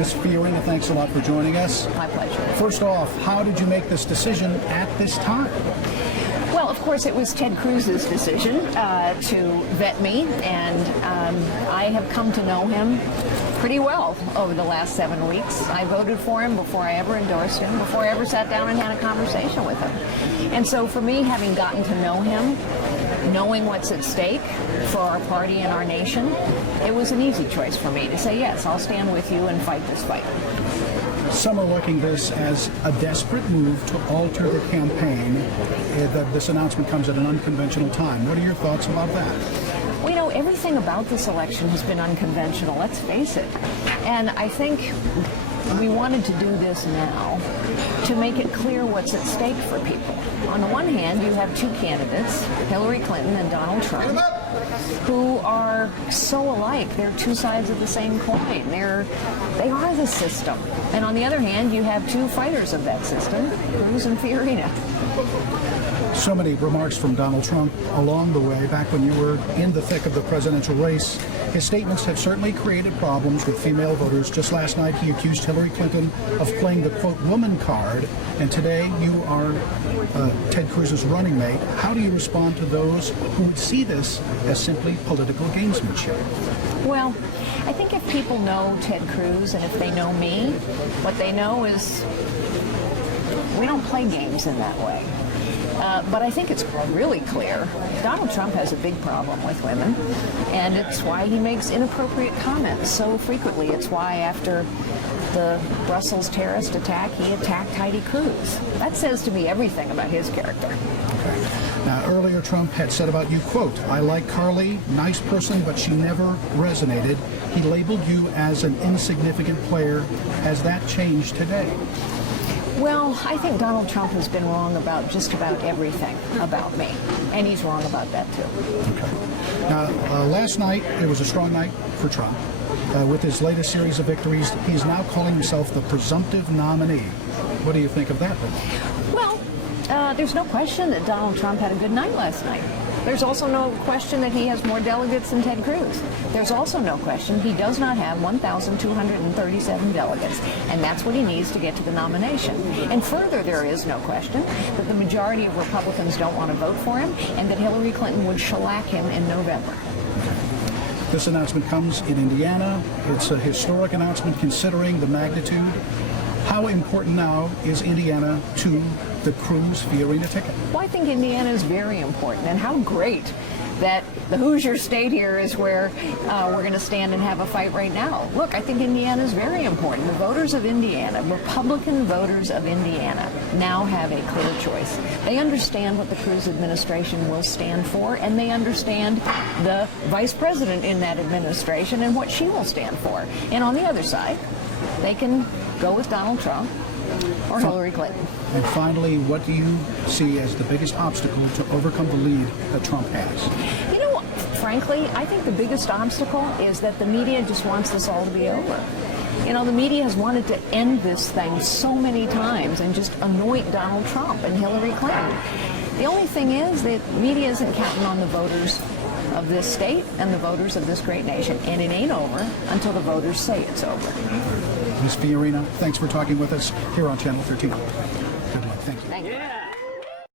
Ms. Fiorina, thanks a lot for joining us. My pleasure. First off, how did you make this decision at this time? Well, of course, it was Ted Cruz's decision to vet me, and I have come to know him pretty well over the last 7 weeks. I voted for him before I ever endorsed him, before I ever sat down and had a conversation with him. And so for me, having gotten to know him, knowing what's at stake for our party and our nation, it was an easy choice for me to say, yes, I'll stand with you and fight this fight. Some are looking this as a desperate move to alter the campaign. That this announcement comes at an unconventional time. What are your thoughts about that? Well, you know, everything about this election has been unconventional, let's face it. And I think we wanted to do this now to make it clear what's at stake for people. On the one hand, you have two candidates, Hillary Clinton and Donald Trump, who are so alike. They're two sides of the same coin. They are the system. And on the other hand, you have two fighters of that system, Cruz and Fiorina. So many remarks from Donald Trump along the way, back when you were in the thick of the presidential race. His statements have certainly created problems with female voters. Just last night, he accused Hillary Clinton of playing the, quote, woman card. And today, you are Ted Cruz's running mate. How do you respond to those who would see this as simply political gamesmanship? Well, I think if people know Ted Cruz and if they know me, what they know is we don't play games in that way. But I think it's really clear Donald Trump has a big problem with women, and it's why he makes inappropriate comments so frequently. It's why after the Brussels terrorist attack, he attacked Ted Cruz. That says to me everything about his character. Okay. Now, earlier Trump had said about you, quote, I like Carly, nice person, but she never resonated. He labeled you as an insignificant player. Has that changed today? Well, I think Donald Trump has been wrong about just about everything about me, and he's wrong about that too. Okay. Now, last night, it was a strong night for Trump. With his latest series of victories, he's now calling himself the presumptive nominee. What do you think of that? Well, there's no question that Donald Trump had a good night last night. There's also no question that he has more delegates than Ted Cruz. There's also no question he does not have 1,237 delegates, and that's what he needs to get to the nomination. And further, there is no question that the majority of Republicans don't want to vote for him, and that Hillary Clinton would shellac him in November. This announcement comes in Indiana. It's a historic announcement considering the magnitude. How important now is Indiana to the Cruz-Fiorina ticket? Well, I think Indiana is very important, and how great that the Hoosier state here is where we're going to stand and have a fight right now. Look, I think Indiana is very important. The voters of Indiana, Republican voters of Indiana, now have a clear choice. They understand what the Cruz administration will stand for, and they understand the vice president in that administration and what she will stand for. And on the other side, they can go with Donald Trump or Hillary Clinton. And finally, what do you see as the biggest obstacle to overcome the lead that Trump has? You know, frankly, I think the biggest obstacle is that the media just wants this all to be over. You know, the media has wanted to end this thing so many times and just anoint Donald Trump and Hillary Clinton. The only thing is that media isn't counting on the voters of this state and the voters of this great nation, and it ain't over until the voters say it's over. Ms. Fiorina, thanks for talking with us here on Channel 13. Good luck. Thank you. Thank you.